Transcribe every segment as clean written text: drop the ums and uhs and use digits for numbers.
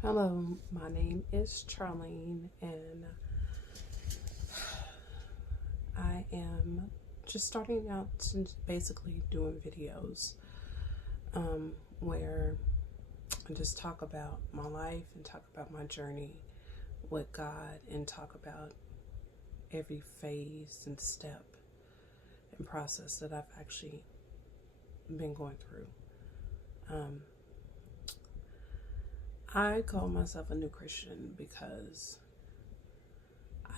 Hello, my name is Charlene, and I am just starting out to basically doing videos where I just talk about my life and talk about my journey with God and talk about every phase and step and process that I've actually been going through. Um, I call myself a new Christian because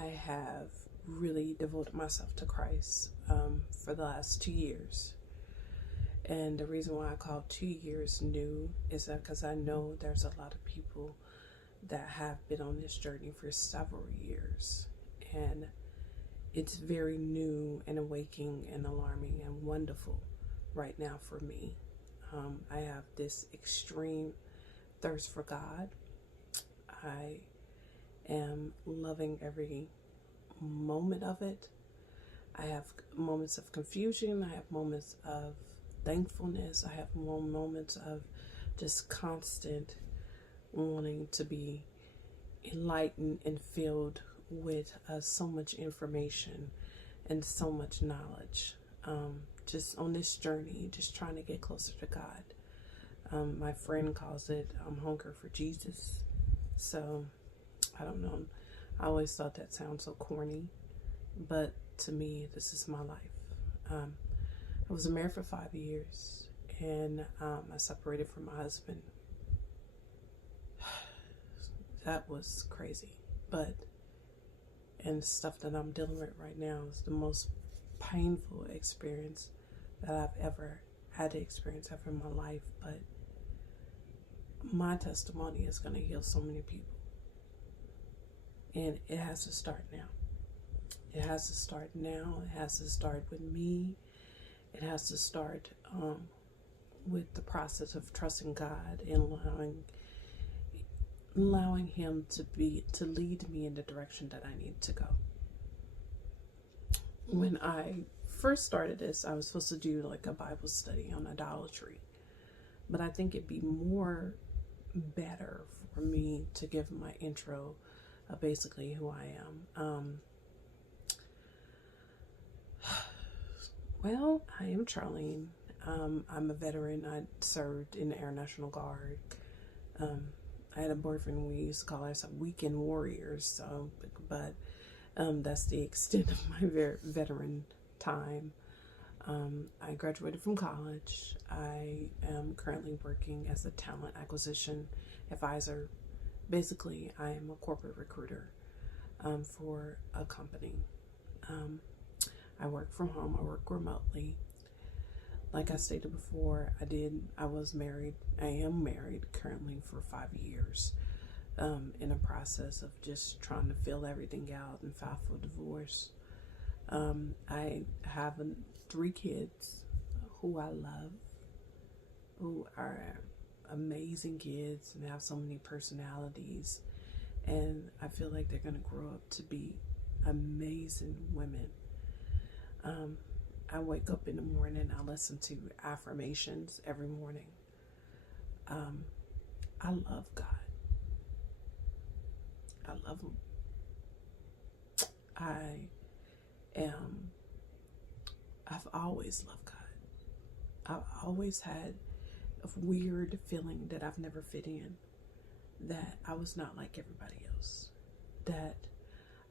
I have really devoted myself to Christ for the last 2 years. And the reason why I call 2 years new is that because I know there's a lot of people that have been on this journey for several years. And it's very new and awakening and alarming and wonderful right now for me. I have this extreme thirst for God. I am loving every moment of it. I have moments of confusion. I have moments of thankfulness. I have moments of just constant wanting to be enlightened and filled with so much information and so much knowledge. Just on this journey, just trying to get closer to God. My friend calls it hunger for Jesus. So I don't know. I always thought that sounds so corny, but to me, this is my life. I was married for 5 years, and I separated from my husband. That was crazy, but and stuff that I'm dealing with right now is the most painful experience that I've ever had to experience ever in my life. But my testimony is going to heal so many people, and it has to start now. It has to start now. It has to start with me. It has to start with the process of trusting God and allowing Him to lead me in the direction that I need to go. When I first started this, I was supposed to do like a Bible study on idolatry, but I think it'd be more better for me to give my intro of basically who I am. Well, I am Charlene. I'm a veteran. I served in the Air National Guard. I had a boyfriend. We used to call ourselves weekend warriors. So, but that's the extent of my veteran time. I graduated from college. I am currently working as a talent acquisition advisor. Basically, I am a corporate recruiter for a company. I work from home. I work remotely. Like I stated before, I was married. I am married currently for 5 years. In a process of just trying to fill everything out and file for divorce. I have 3 kids who I love, who are amazing kids and have so many personalities. And I feel like they're going to grow up to be amazing women. I wake up in the morning, I listen to affirmations every morning. I love God. I love Him. I've always loved God. I've always had a weird feeling that I've never fit in, that I was not like everybody else, that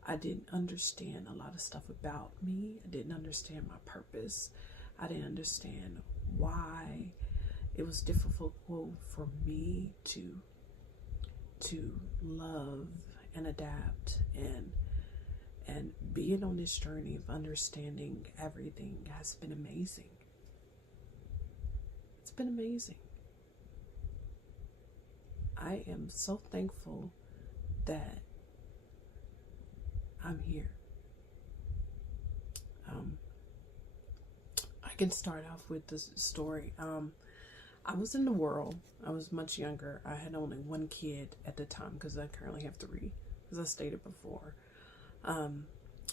I didn't understand a lot of stuff about me. I didn't understand my purpose. I didn't understand why it was difficult for me to love and adapt and being on this journey of understanding everything has been amazing. It's been amazing. I am so thankful that I'm here. I can start off with this story. I was in the world. I was much younger. I had only 1 kid at the time because I currently have 3, as I stated before.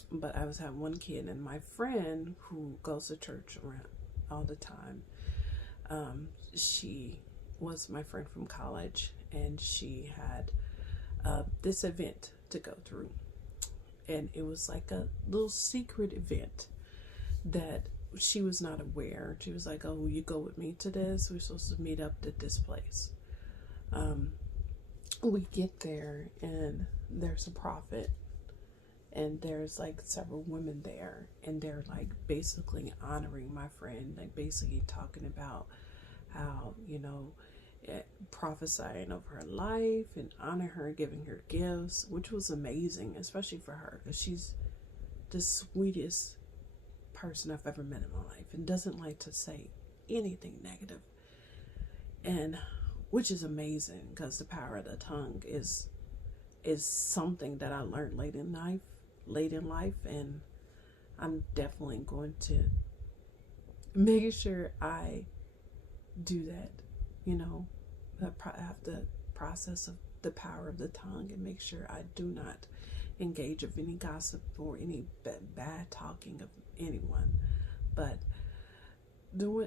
But I was having 1 kid, and my friend who goes to church around all the time, she was my friend from college, and she had this event to go through. And it was like a little secret event that she was not aware. She was like, oh, will you go with me to this? We're supposed to meet up at this place. We get there, and there's a prophet, and there's like several women there, and they're like basically honoring my friend, like basically talking about how, prophesying of her life and honor her, giving her gifts, which was amazing, especially for her, because she's the sweetest person I've ever met in my life and doesn't like to say anything negative. And which is amazing, because the power of the tongue is something that I learned late in life, and I'm definitely going to make sure I do that. I have the process of the power of the tongue, and make sure I do not engage of any gossip or any bad talking of anyone. But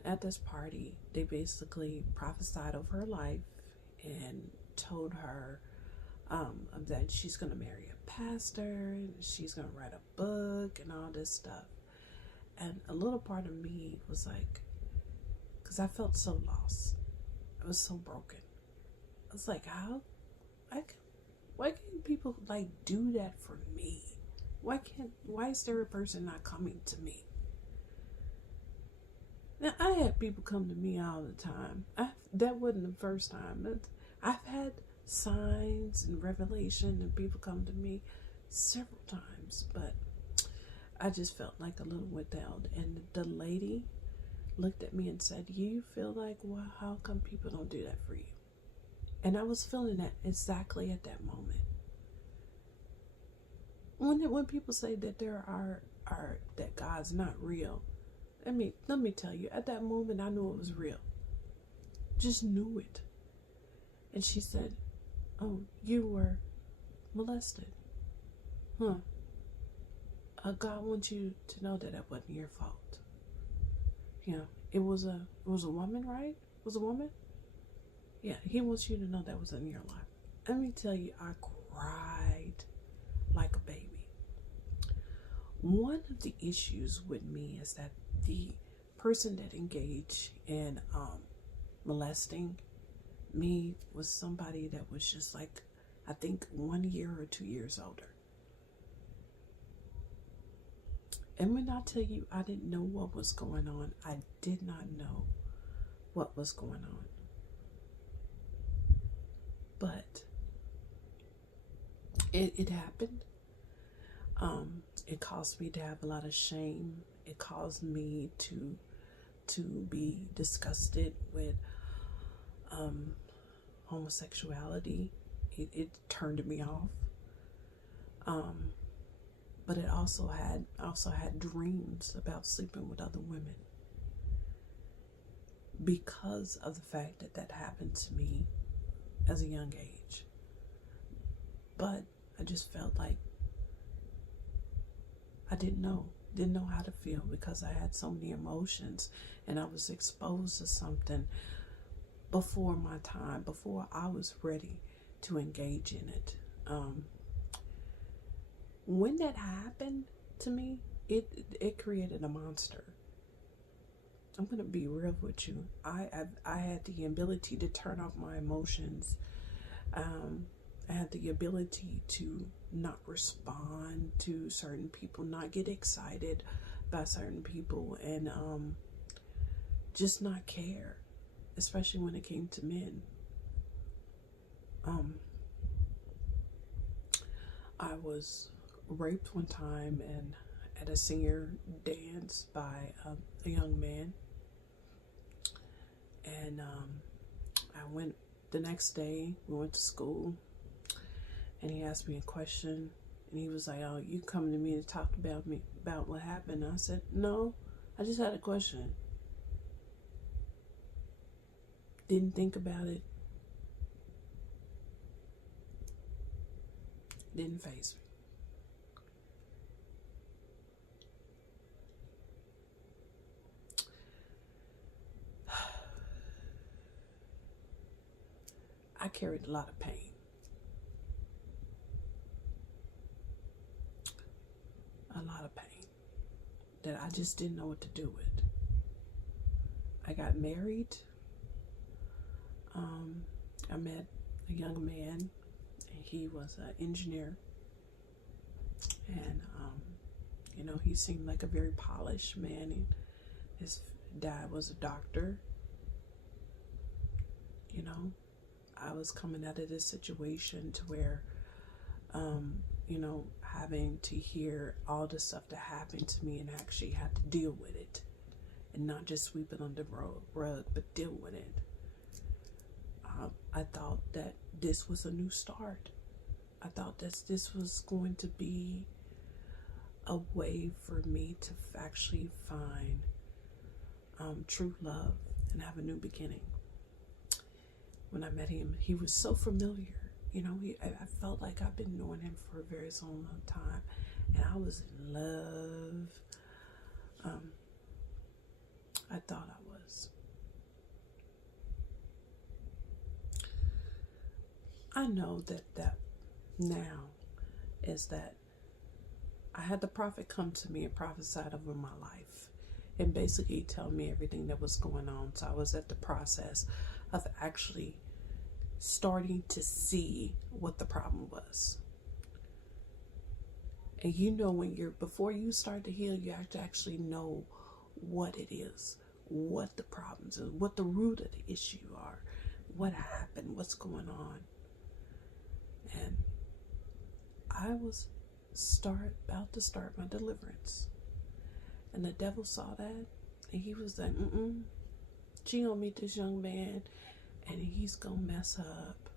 at this party, they basically prophesied over her life and told her that she's going to marry a pastor, and she's going to write a book and all this stuff. And a little part of me was like, because I felt so lost. I was so broken. I was like, why can't people like do that for me? Why is there a person not coming to me? Now, I had people come to me all the time. That wasn't the first time. I've had signs and revelation, and people come to me several times, but I just felt like a little withheld. And the lady looked at me and said, you feel like, well, how come people don't do that for you? And I was feeling that exactly at that moment. When people say that that God's not real, let me tell you, at that moment I knew it was real. Just knew it. And she said, oh, you were molested. Huh. God wants you to know that wasn't your fault. It was a woman, right? It was a woman? Yeah, he wants you to know that was in your life. Let me tell you, I cried like a baby. One of the issues with me is that the person that engaged in molesting me was somebody that was just like, I think 1 year or 2 years older. And when I tell you I didn't know what was going on, I did not know what was going on. But it happened. It caused me to have a lot of shame. It caused me to be disgusted with homosexuality. It turned me off. But it also had dreams about sleeping with other women, because of the fact that happened to me as a young age. But I just felt like I didn't know how to feel, because I had so many emotions, and I was exposed to something before my time, before I was ready to engage in it. When that happened to me, it created a monster. I'm gonna be real with you. I had the ability to turn off my emotions. I had the ability to not respond to certain people, not get excited by certain people, and just not care, especially when it came to men. I was raped one time, and at a senior dance by a young man, and I went the next day. We went to school, and he asked me a question, and he was like, oh, you coming to me to talk about what happened? I said, no, I just had a question. Didn't think about it. Didn't faze me. I carried a lot of pain. A lot of pain that I just didn't know what to do with. I got married. I met a young man, and he was an engineer. And, he seemed like a very polished man. And his dad was a doctor. I was coming out of this situation to where, having to hear all the stuff that happened to me and actually had to deal with it and not just sweep it under the rug, but deal with it. I thought that this was a new start. I thought that this was going to be a way for me to actually find true love and have a new beginning. When I met him, he was so familiar. I felt like I've been knowing him for a very long time, and I was in love. I thought I was. I know that now is that I had the prophet come to me and prophesied over my life and basically tell me everything that was going on. So I was at the process of actually starting to see what the problem was. And before you start to heal, you have to actually know what it is, what the problems is, what the root of the issue are, what happened, what's going on. And I was about to start my deliverance. And the devil saw that, and he was like, she gonna meet this young man, and he's gonna mess her up.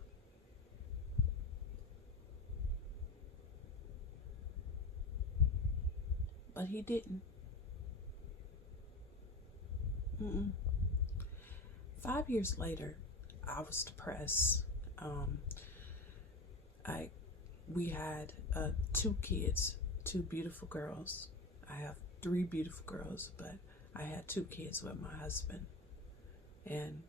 But he didn't. 5 years later, I was depressed. We had 2 kids, 2 beautiful girls. I have 3 beautiful girls, but I had 2 kids with my husband. And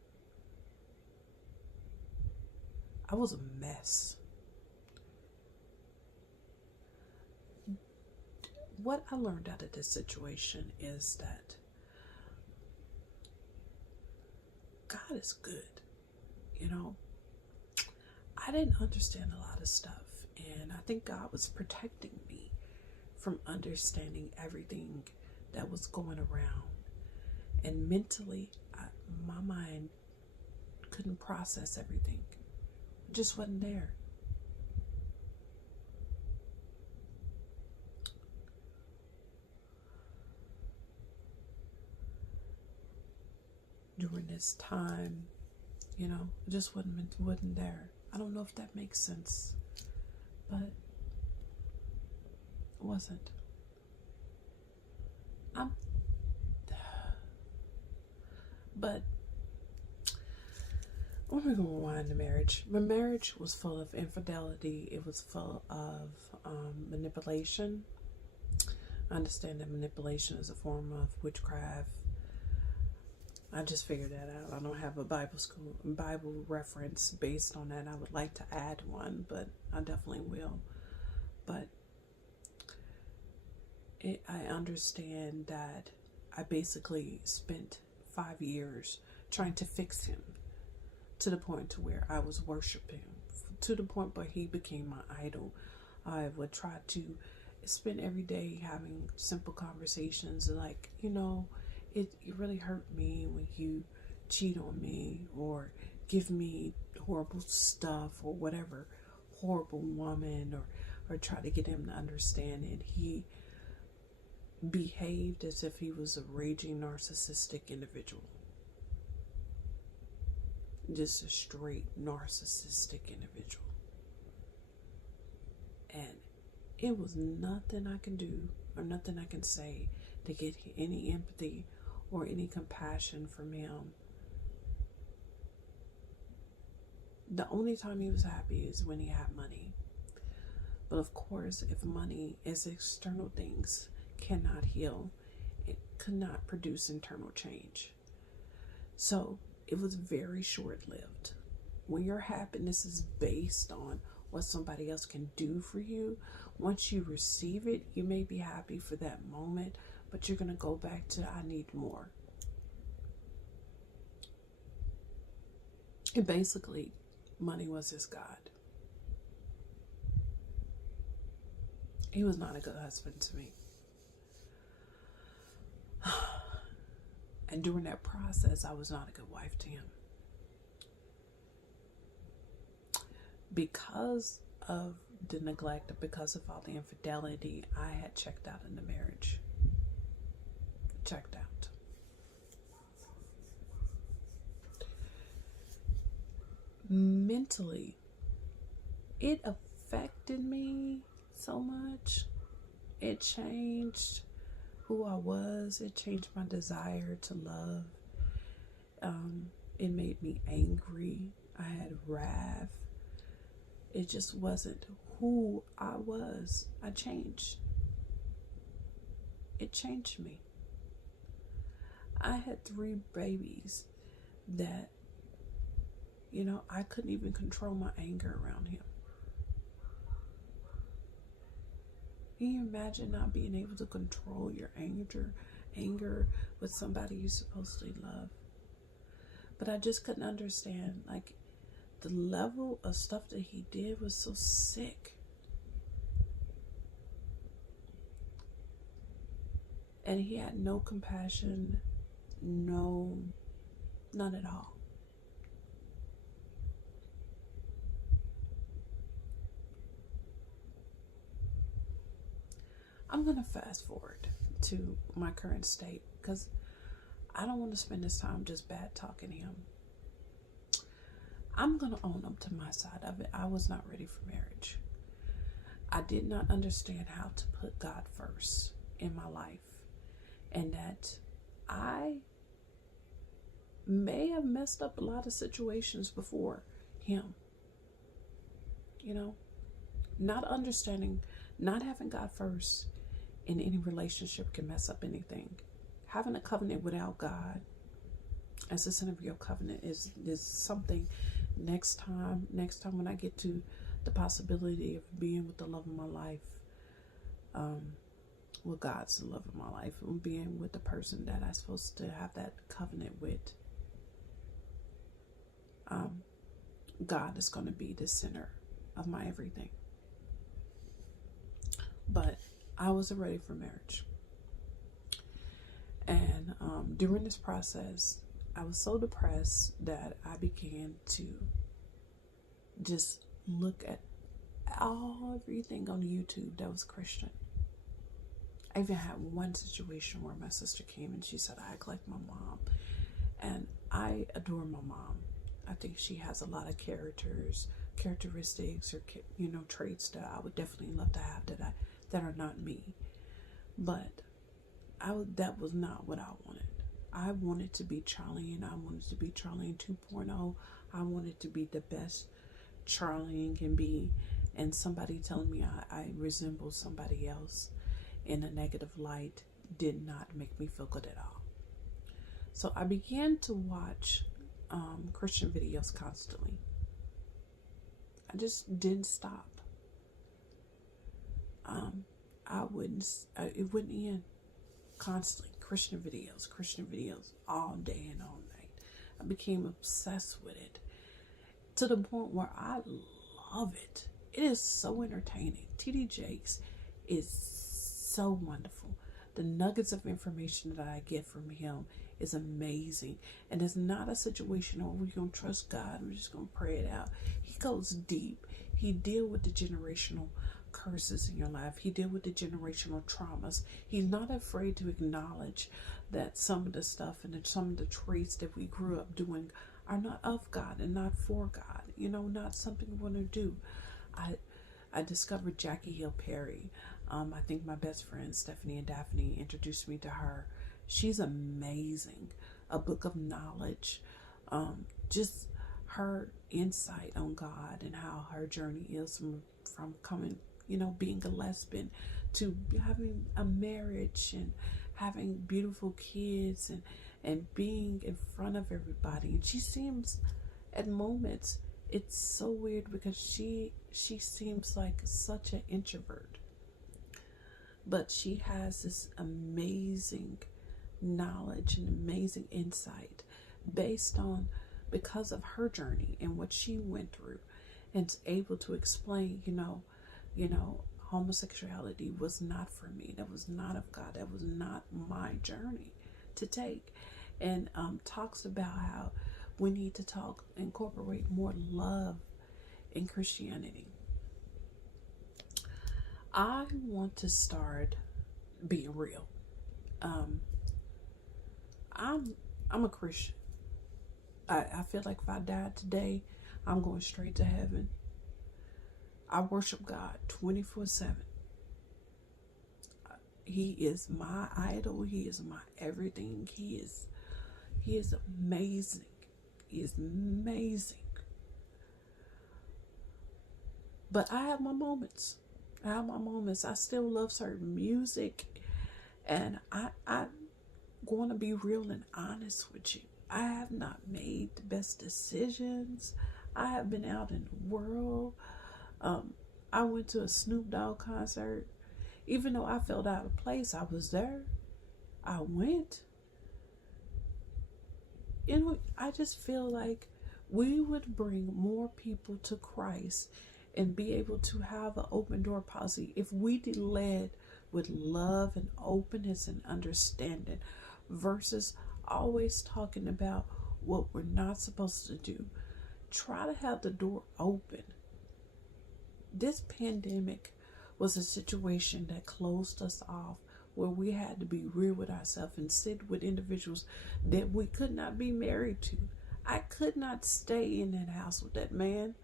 I was a mess. What I learned out of this situation is that God is good. I didn't understand a lot of stuff, and I think God was protecting me from understanding everything that was going around. And mentally, my mind couldn't process everything. It just wasn't there. During this time, it just wasn't there. I don't know if that makes sense, but it wasn't. But we're going to rewind to marriage. My marriage was full of infidelity. It was full of manipulation. I understand that manipulation is a form of witchcraft. I just figured that out. I don't have a Bible reference based on that. I would like to add one, but I definitely will. But I understand that I basically spent 5 years trying to fix him to the point to where I was worshiping him, to the point where he became my idol. I would try to spend every day having simple conversations like, it really hurt me when you cheat on me or give me horrible stuff or whatever, horrible woman, or try to get him to understand it. He behaved as if he was a raging narcissistic individual. Just a straight narcissistic individual. And it was nothing I can do or nothing I can say to get any empathy or any compassion from him. The only time he was happy is when he had money. But of course, if money is external things cannot heal, it could not produce internal change. So it was very short-lived. when your happiness is based on what somebody else can do for you, once you receive it, you may be happy for that moment, but you're going to go back to, I need more. And basically, money was his God. He was not a good husband to me. And during that process, I was not a good wife to him. Because of the neglect, because of all the infidelity, I had checked out in the marriage. Checked out. Mentally, it affected me so much. It changed who I was. It changed my desire to love. It made me angry. I had wrath. It just wasn't who I was. I changed. It changed me. I had 3 babies that, I couldn't even control my anger around him. Can you imagine not being able to control your anger with somebody you supposedly love? But I just couldn't understand, the level of stuff that he did was so sick. And he had no compassion, none at all. I'm going to fast forward to my current state because I don't want to spend this time just bad talking him. I'm going to own up to my side of it. I was not ready for marriage. I did not understand how to put God first in my life, and that I may have messed up a lot of situations before him. Not understanding, not having God first in any relationship can mess up anything. Having a covenant without God as a sin of your covenant is something. Next time when I get to the possibility of being with the love of my life, well, God's the love of my life, and being with the person that I'm supposed to have that covenant with, God is going to be the center of my everything. But I wasn't ready for marriage. And during this process, I was so depressed that I began to just look at everything on YouTube that was Christian. I even had one situation where my sister came and she said I act like my mom. And I adore my mom. I think she has a lot of characteristics or traits that I would definitely love to have that are not me. But that was not what I wanted. I wanted to be Charlie, and I wanted to be Charlie 2.0. I wanted to be the best Charlie can be, and somebody telling me I resemble somebody else in a negative light did not make me feel good at all. So I began to watch Christian videos constantly. I just didn't stop. It wouldn't end. Constantly Christian videos all day and all night. I became obsessed with it to the point where I love it. It is so entertaining. TD Jakes is so wonderful. The nuggets of information that I get from him is amazing. And it's not a situation where we're going to trust God. We're just going to pray it out. He goes deep. He deals with the generational curses in your life. He deals with the generational traumas. He's not afraid to acknowledge that some of the stuff and some of the traits that we grew up doing are not of God and not for God. Not something we want to do. I discovered Jackie Hill Perry. I think my best friend Stephanie and Daphne introduced me to her. She's amazing. A book of knowledge. Just her insight on God and how her journey is from coming, being a lesbian to having a marriage and having beautiful kids and being in front of everybody. And she seems at moments it's so weird because she seems like such an introvert, but she has this amazing knowledge and amazing insight based on, because of her journey and what she went through, and is able to explain, homosexuality was not for me. That was not of God. That was not my journey to take. And talks about how we need to incorporate more love in Christianity. I want to start being real. I'm a Christian. I feel like if I died today, I'm going straight to heaven. I worship God 24/7. He is my idol. He is my everything. He is amazing. He is amazing. But I have my moments. I still love certain music, and I'm going to be real and honest with you. I have not made the best decisions. I have been out in the world. I went to a Snoop Dogg concert. Even though I felt out of place, I was there. I went. I just feel like we would bring more people to Christ and be able to have an open door policy if we led with love and openness and understanding, versus always talking about what we're not supposed to do. Try to have the door open. This pandemic was a situation that closed us off, where we had to be real with ourselves and sit with individuals that we could not be married to. I could not stay in that house with that man,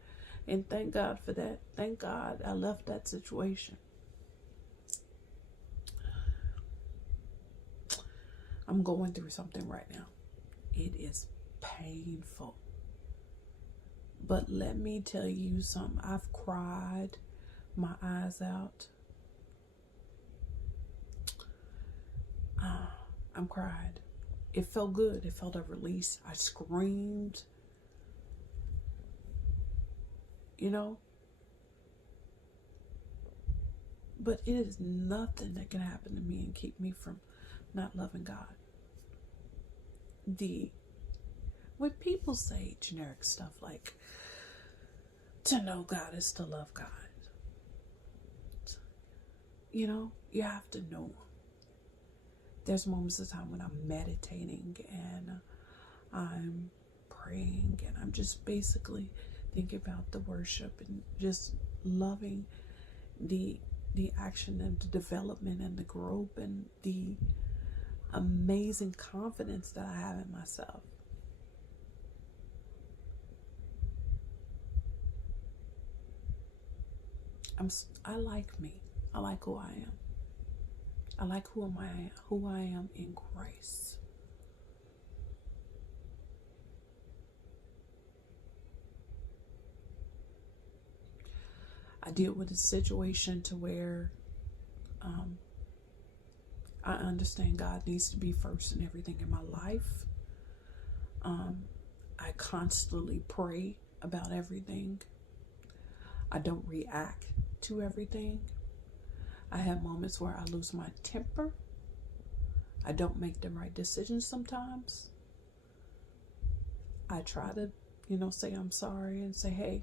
and thank God for that. Thank God I left that situation. I'm going through something right now. It is painful. But let me tell you something. I've cried my eyes out. I'm cried. It felt good. It felt a release. I screamed. But it is nothing that can happen to me and keep me from not loving God. When people say generic stuff like, to know God is to love God, you have to know Him. There's moments of time when I'm meditating and I'm praying and I'm just basically thinking about the worship and just loving the action and the development and the growth and the amazing confidence that I have in myself. I like me. I like who I am. I like who I am in Christ. I deal with a situation to where I understand God needs to be first in everything in my life. I constantly pray about everything. I don't react to everything. I have moments where I lose my temper. I don't make the right decisions sometimes. I try to, say I'm sorry and say, hey,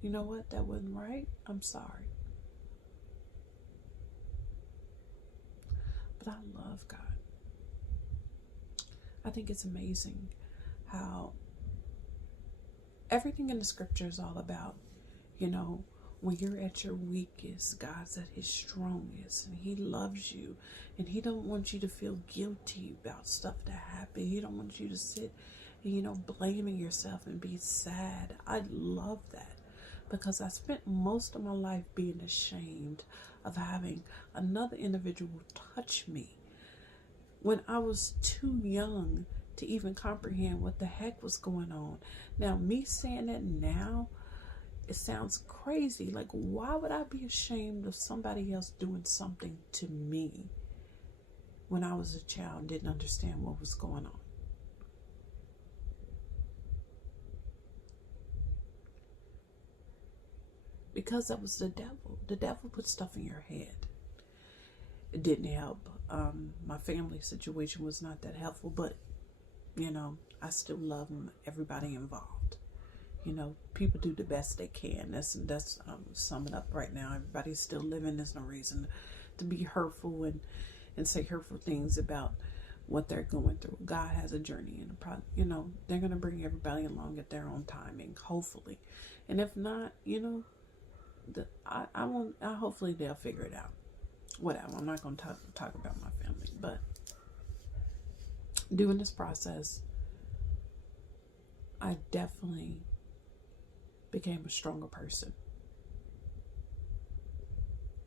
you know what? That wasn't right. I'm sorry. But I love God. I think it's amazing how everything in the scripture is all about, when you're at your weakest, God's at His strongest, and He loves you, and He don't want you to feel guilty about stuff that happened. He don't want you to sit and, blaming yourself and be sad. I love that, because I spent most of my life being ashamed of having another individual touch me when I was too young to even comprehend what the heck was going on. Now, me saying that now, it sounds crazy. Like, why would I be ashamed of somebody else doing something to me when I was a child and didn't understand what was going on? because that was the devil. The devil put stuff in your head. It didn't help. My family situation was not that helpful, but I still love everybody involved. People do the best they can. That's summing up right now. Everybody's still living. There's no reason to be hurtful and say hurtful things about what they're going through. God has a journey, and they're gonna bring everybody along at their own timing, hopefully. And if not, I won't. Hopefully they'll figure it out. Whatever. I'm not gonna talk about my family, but during this process, I definitely became a stronger person.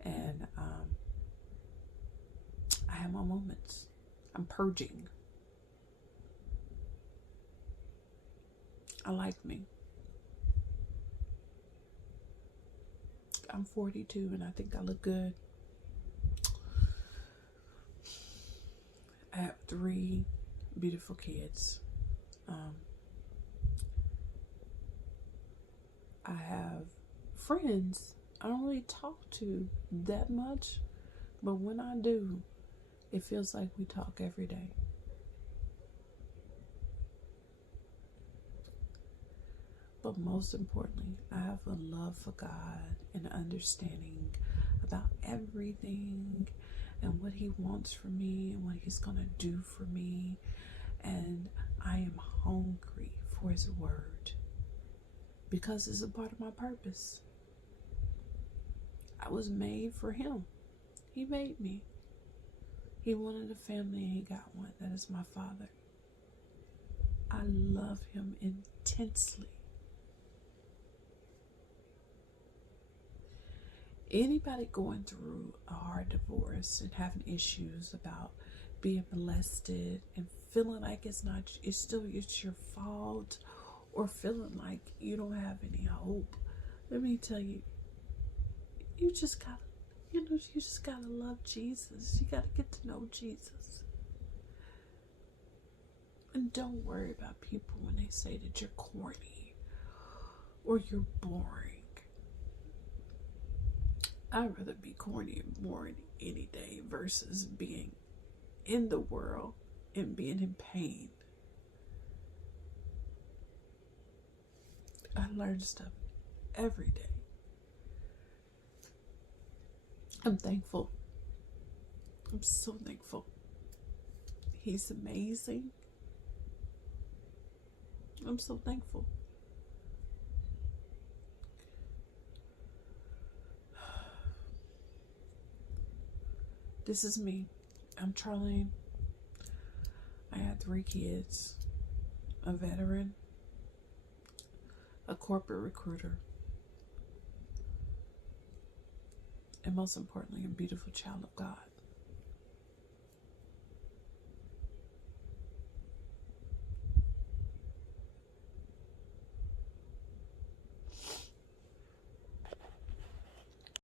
And I have my moments. I'm purging. I like me. I'm 42 and I think I look good. I have 3 beautiful kids. I have friends I don't really talk to that much, but when I do, it feels like we talk every day. But most importantly, I have a love for God and understanding about everything and what He wants from me and what He's going to do for me. And I am hungry for His word because it's a part of my purpose. I was made for Him. He made me. He wanted a family and He got one. That is my Father. I love Him intensely. Anybody going through a hard divorce and having issues about being molested and feeling like it's your fault, or feeling like you don't have any hope, let me tell you, you just gotta love Jesus. You gotta get to know Jesus. And don't worry about people when they say that you're corny or you're boring. I'd rather be corny and boring any day versus being in the world and being in pain. I learn stuff every day. I'm thankful. I'm so thankful. He's amazing. I'm so thankful. This is me. I'm Charlene. I had 3 kids, a veteran, a corporate recruiter, and most importantly, a beautiful child of God.